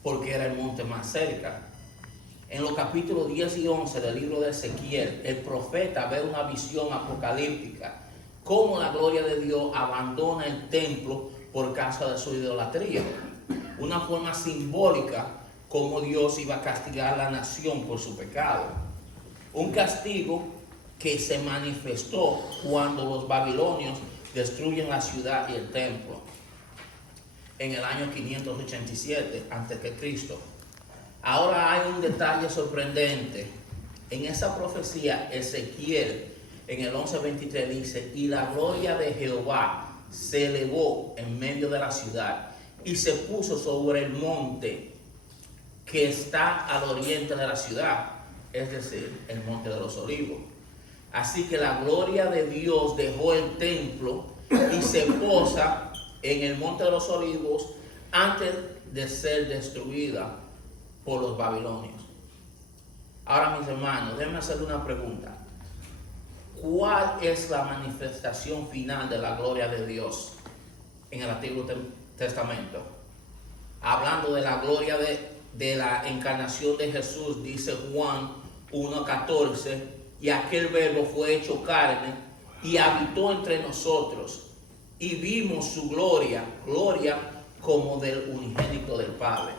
porque era el monte más cerca. En los capítulos 10 y 11 del libro de Ezequiel, el profeta ve una visión apocalíptica, cómo la gloria de Dios abandona el templo por causa de su idolatría. Una forma simbólica cómo Dios iba a castigar a la nación por su pecado. Un castigo que se manifestó cuando los babilonios destruyen la ciudad y el templo en el año 587 a.C. Ahora hay un detalle sorprendente. En esa profecía, Ezequiel en el 11:23 dice: y la gloria de Jehová se elevó en medio de la ciudad y se puso sobre el monte que está al oriente de la ciudad, es decir, el monte de los olivos. Así que la gloria de Dios dejó el templo y se posa en el monte de los olivos antes de ser destruida por los babilonios. Ahora, mis hermanos, déjenme hacerle una pregunta. ¿Cuál es la manifestación final de la gloria de Dios en el Antiguo Testamento? Hablando de la gloria de la encarnación de Jesús, dice Juan 1:14, y aquel verbo fue hecho carne y habitó entre nosotros, y vimos su gloria, gloria como del unigénito del Padre,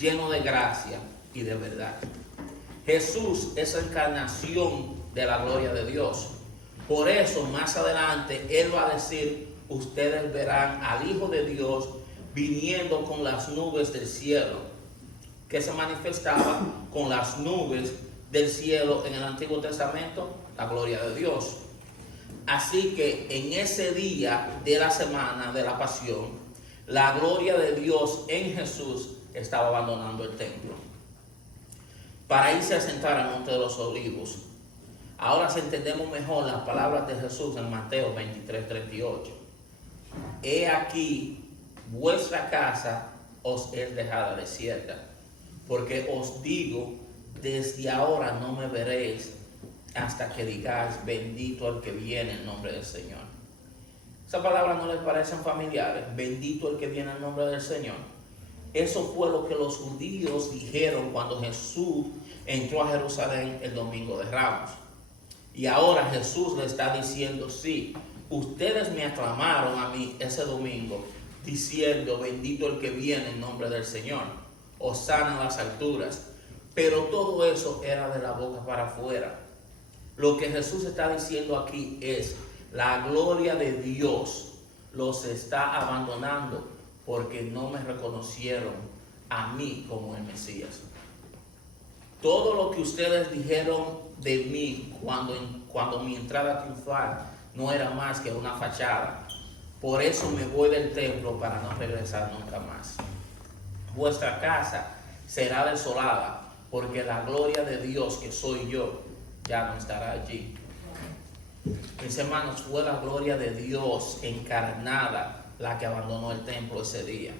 lleno de gracia y de verdad. Jesús es la encarnación de la gloria de Dios. Por eso, más adelante, Él va a decir: ustedes verán al Hijo de Dios viniendo con las nubes del cielo, que se manifestaba con las nubes del cielo en el Antiguo Testamento, la gloria de Dios. Así que en ese día de la semana de la pasión, la gloria de Dios en Jesús estaba abandonando el templo para irse a sentar al monte de los olivos. Ahora si entendemos mejor las palabras de Jesús en Mateo 23:38. He aquí, vuestra casa os es dejada desierta, porque os digo, desde ahora no me veréis hasta que digáis: bendito el que viene en nombre del Señor. ¿Esa palabra no les parecen familiares? Bendito el que viene en nombre del Señor. Eso fue lo que los judíos dijeron cuando Jesús entró a Jerusalén el domingo de Ramos. Y ahora Jesús le está diciendo: sí, ustedes me aclamaron a mí ese domingo diciendo: bendito el que viene en nombre del Señor, hosana en las alturas. Pero todo eso era de la boca para afuera. Lo que Jesús está diciendo aquí es: la gloria de Dios los está abandonando porque no me reconocieron a mí como el Mesías. Todo lo que ustedes dijeron de mí cuando mi entrada triunfal no era más que una fachada. Por eso me voy del templo para no regresar nunca más. Vuestra casa será desolada porque la gloria de Dios, que soy yo, ya no estará allí. Mis hermanos, fue la gloria de Dios encarnada la que abandonó el templo ese día.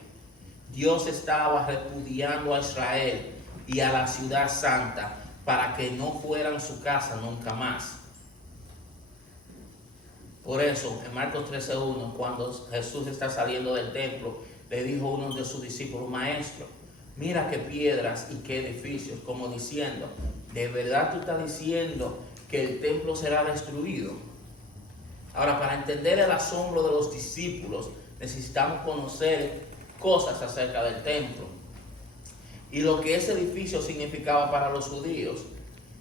Dios estaba repudiando a Israel y a la ciudad santa para que no fueran su casa nunca más. Por eso, en Marcos 13:1, cuando Jesús está saliendo del templo, le dijo a uno de sus discípulos: Maestro, mira qué piedras y qué edificios, como diciendo, ¿de verdad tú estás diciendo que el templo será destruido? Ahora, para entender el asombro de los discípulos, necesitamos conocer cosas acerca del templo y lo que ese edificio significaba para los judíos.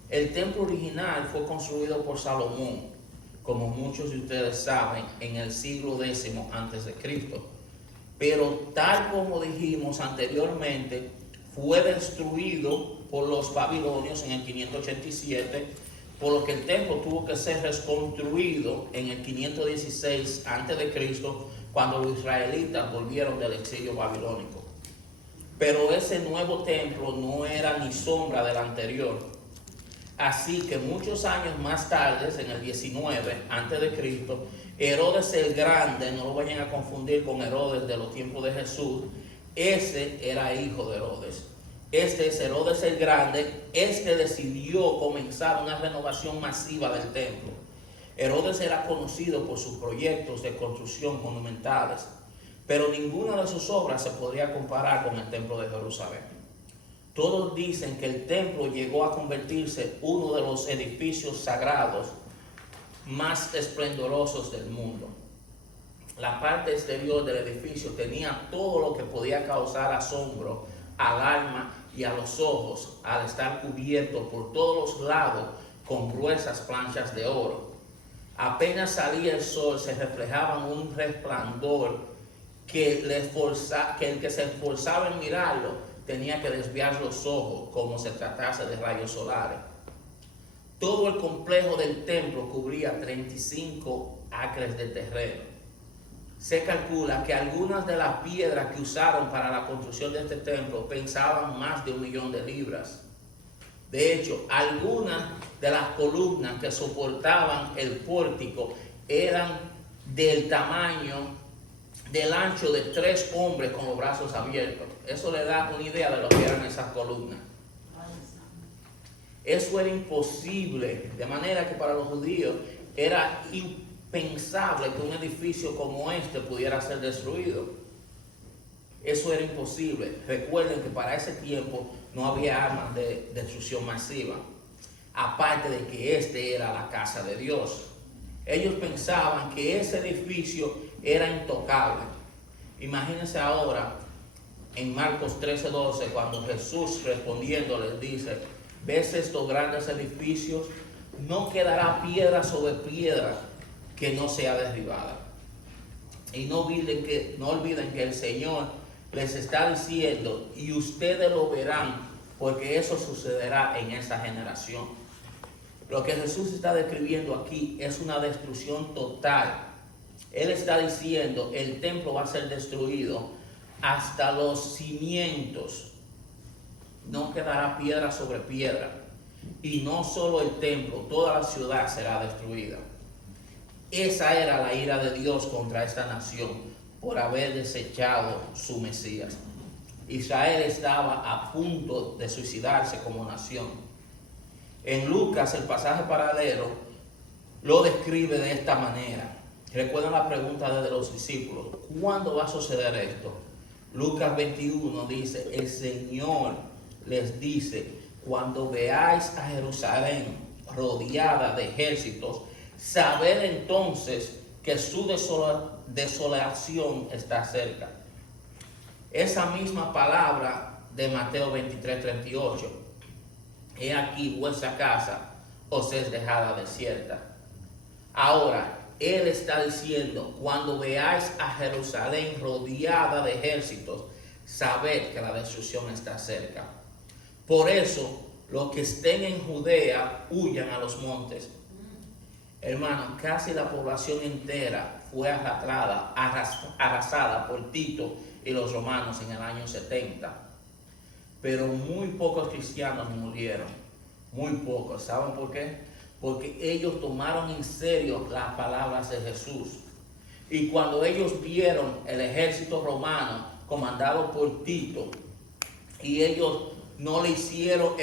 El templo original fue construido por Salomón, como muchos de ustedes saben, en el siglo X antes de Cristo. Pero tal como dijimos anteriormente, fue destruido por los babilonios en el 587, por lo que el templo tuvo que ser reconstruido en el 516 a.C., cuando los israelitas volvieron del exilio babilónico. Pero ese nuevo templo no era ni sombra del anterior. Así que muchos años más tarde, en el 19 a.C., Herodes el Grande, no lo vayan a confundir con Herodes de los tiempos de Jesús, ese era hijo de Herodes. Este es Herodes el Grande. Este decidió comenzar una renovación masiva del templo. Herodes era conocido por sus proyectos de construcción monumentales, pero ninguna de sus obras se podría comparar con el templo de Jerusalén. Todos dicen que el templo llegó a convertirse en uno de los edificios sagrados más esplendorosos del mundo. La parte exterior del edificio tenía todo lo que podía causar asombro al alma y a los ojos, al estar cubierto por todos los lados con gruesas planchas de oro. Apenas salía el sol, se reflejaba un resplandor que el que se esforzaba en mirarlo tenía que desviar los ojos como se tratase de rayos solares. Todo el complejo del templo cubría 35 acres de terreno. Se calcula que algunas de las piedras que usaron para la construcción de este templo pesaban más de 1 millón de libras. De hecho, algunas de las columnas que soportaban el pórtico eran del tamaño, del ancho de 3 hombres con los brazos abiertos. Eso le da una idea de lo que eran esas columnas. Eso era imposible, de manera que para los judíos era impensable que un edificio como este pudiera ser destruido. Eso era imposible. Recuerden que para ese tiempo no había armas de destrucción masiva, aparte de que este era la casa de Dios. Ellos pensaban que ese edificio era intocable. Imagínense ahora en Marcos 13:12, cuando Jesús respondiendo les dice: ¿ves estos grandes edificios? No quedará piedra sobre piedra que no sea derribada. Y no olviden que el Señor les está diciendo, y ustedes lo verán, porque eso sucederá en esa generación. Lo que Jesús está describiendo aquí es una destrucción total. Él está diciendo, el templo va a ser destruido hasta los cimientos. No quedará piedra sobre piedra. Y no solo el templo, toda la ciudad será destruida. Esa era la ira de Dios contra esta nación por haber desechado su Mesías. Israel estaba a punto de suicidarse como nación. En Lucas, el pasaje paralelo lo describe de esta manera. Recuerden la pregunta de los discípulos: ¿cuándo va a suceder esto? Lucas 21 dice: el Señor les dice, cuando veáis a Jerusalén rodeada de ejércitos, sabed entonces que su desolación está cerca. Esa misma palabra de Mateo 23:38. He aquí vuestra casa os es dejada desierta. Ahora, Él está diciendo, cuando veáis a Jerusalén rodeada de ejércitos, sabed que la destrucción está cerca. Por eso, los que estén en Judea, huyan a los montes. Hermano, casi la población entera fue arrasada por Tito y los romanos en el año 70. Pero muy pocos cristianos murieron. Muy pocos. ¿Saben por qué? Porque ellos tomaron en serio las palabras de Jesús. Y cuando ellos vieron el ejército romano comandado por Tito, y ellos no le hicieron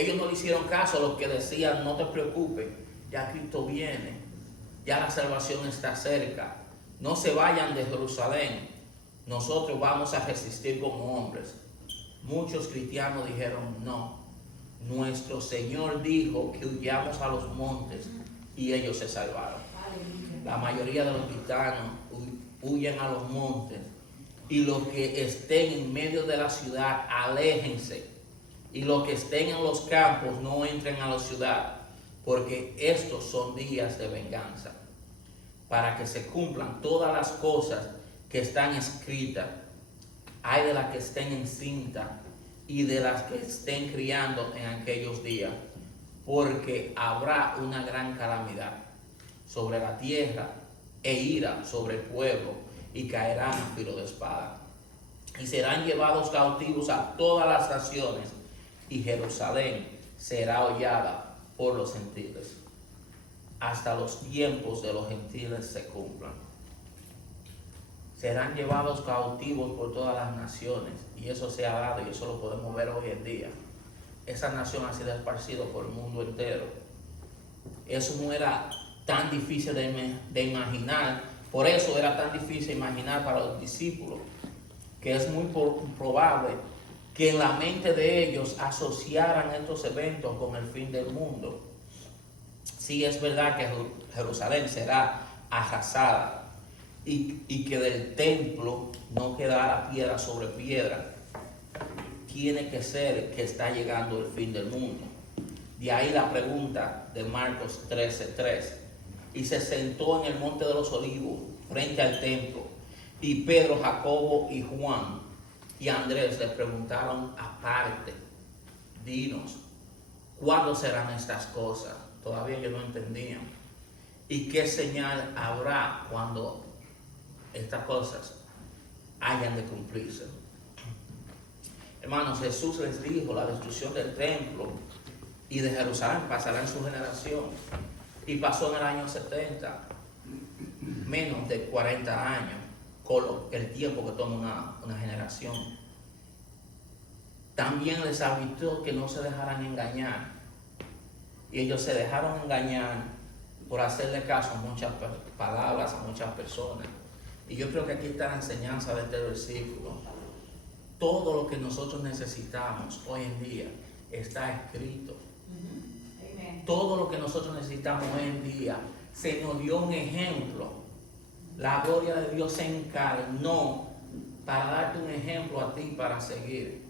caso a los que decían: no te preocupes, ya Cristo viene, ya la salvación está cerca, no se vayan de Jerusalén, nosotros vamos a resistir como hombres. muchos cristianos dijeron no. Nuestro Señor dijo que huyamos a los montes y ellos se salvaron. La mayoría de los cristianos huyen a los montes, y los que estén en medio de la ciudad, aléjense. Y los que estén en los campos, no entren a la ciudad, porque estos son días de venganza, para que se cumplan todas las cosas que están escritas. Hay de las que estén encinta y de las que estén criando en aquellos días, porque habrá una gran calamidad sobre la tierra e ira sobre el pueblo, y caerán a filo de espada. Y serán llevados cautivos a todas las naciones, y Jerusalén será hollada por los gentiles, hasta los tiempos de los gentiles se cumplan. Serán llevados cautivos por todas las naciones, y eso se ha dado, y eso lo podemos ver hoy en día. Esa nación ha sido esparcida por el mundo entero. Eso no era tan difícil de imaginar, por eso era tan difícil imaginar para los discípulos, que es muy probable que en la mente de ellos asociaran estos eventos con el fin del mundo. Sí, es verdad que Jerusalén será arrasada, y que del templo no quedará piedra sobre piedra. Tiene que ser que está llegando el fin del mundo. De ahí la pregunta de Marcos 13:3. Y se sentó en el monte de los olivos frente al templo, y Pedro, Jacobo y Juan y Andrés le preguntaron aparte: dinos, ¿cuándo serán estas cosas? Todavía ellos no entendían. ¿Y qué señal habrá cuando estas cosas hayan de cumplirse? Hermanos, Jesús les dijo: la destrucción del templo y de Jerusalén pasará en su generación. Y pasó en el año 70, menos de 40 años, con el tiempo que toma una generación. También les advirtió que no se dejaran engañar. Y ellos se dejaron engañar por hacerle caso a muchas palabras, a muchas personas. Y yo creo que aquí está la enseñanza de este versículo. Todo lo que nosotros necesitamos hoy en día está escrito. Todo lo que nosotros necesitamos hoy en día, se nos dio un ejemplo. La gloria de Dios se encarnó para darte un ejemplo a ti para seguir.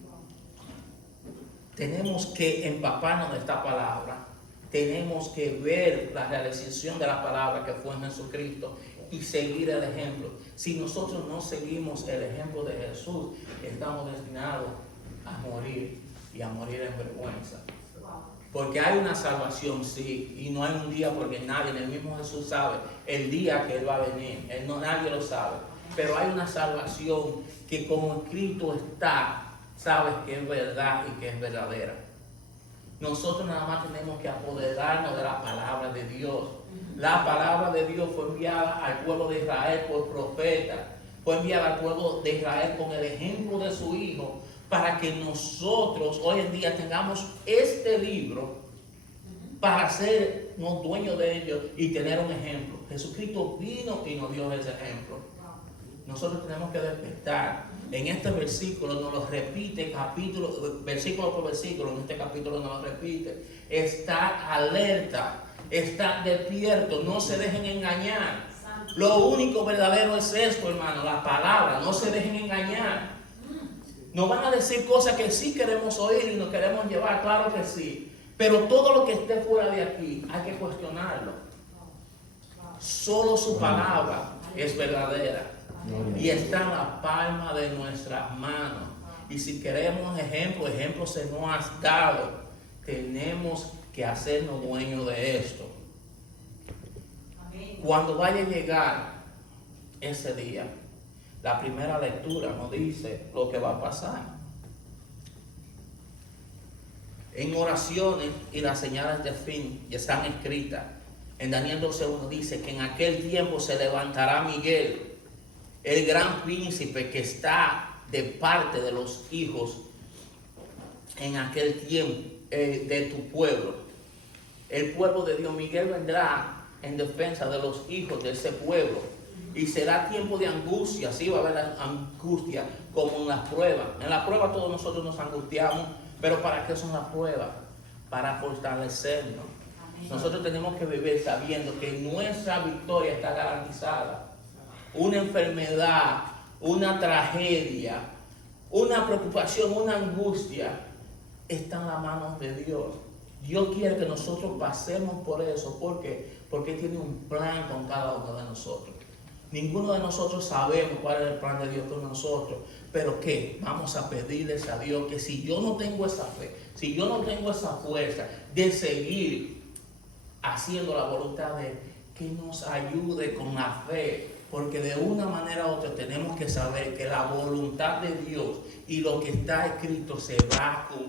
Tenemos que empaparnos de esta palabra. Tenemos que ver la realización de la palabra que fue en Jesucristo y seguir el ejemplo. Si nosotros no seguimos el ejemplo de Jesús, estamos destinados a morir, y a morir en vergüenza. Porque hay una salvación, sí, y no hay un día, porque nadie, el mismo Jesús sabe el día que Él va a venir. Nadie lo sabe. Pero hay una salvación que, como escrito está, sabes que es verdad y que es verdadera. Nosotros nada más tenemos que apoderarnos de la palabra de Dios. La palabra de Dios fue enviada al pueblo de Israel por profeta. Fue enviada al pueblo de Israel con el ejemplo de su Hijo, para que nosotros hoy en día tengamos este libro para sernos dueños de ellos y tener un ejemplo. Jesucristo vino y nos dio ese ejemplo. Nosotros tenemos que despertar. En este versículo nos lo repite, versículo por versículo, en este capítulo nos lo repite. Está alerta, está despierto, no se dejen engañar. Lo único verdadero es esto, hermano, la palabra. No se dejen engañar. Nos van a decir cosas que sí queremos oír y nos queremos llevar, claro que sí. Pero todo lo que esté fuera de aquí hay que cuestionarlo. Solo su palabra es verdadera y está en la palma de nuestras manos. Y si queremos ejemplo se nos ha dado. Tenemos que hacernos dueños de esto. Cuando vaya a llegar ese día, la primera lectura nos dice lo que va a pasar. En oraciones y las señales de fin ya están escritas. En Daniel 12:1 dice que en aquel tiempo se levantará Miguel, el gran príncipe que está de parte de los hijos en aquel tiempo de tu pueblo. El pueblo de Dios, Miguel vendrá en defensa de los hijos de ese pueblo. Y será tiempo de angustia, sí va a haber angustia como en las pruebas. En las pruebas todos nosotros nos angustiamos, pero ¿para qué son las pruebas? Para fortalecernos. Nosotros tenemos que vivir sabiendo que nuestra victoria está garantizada. Una enfermedad, una tragedia, una preocupación, una angustia, está en las manos de Dios. Dios quiere que nosotros pasemos por eso. ¿Por qué? Porque tiene un plan con cada uno de nosotros. Ninguno de nosotros sabemos cuál es el plan de Dios con nosotros. Pero ¿qué? Vamos a pedirles a Dios que si yo no tengo esa fe, si yo no tengo esa fuerza de seguir haciendo la voluntad de Él, que nos ayude con la fe. Porque de una manera u otra tenemos que saber que la voluntad de Dios y lo que está escrito se va a cumplir.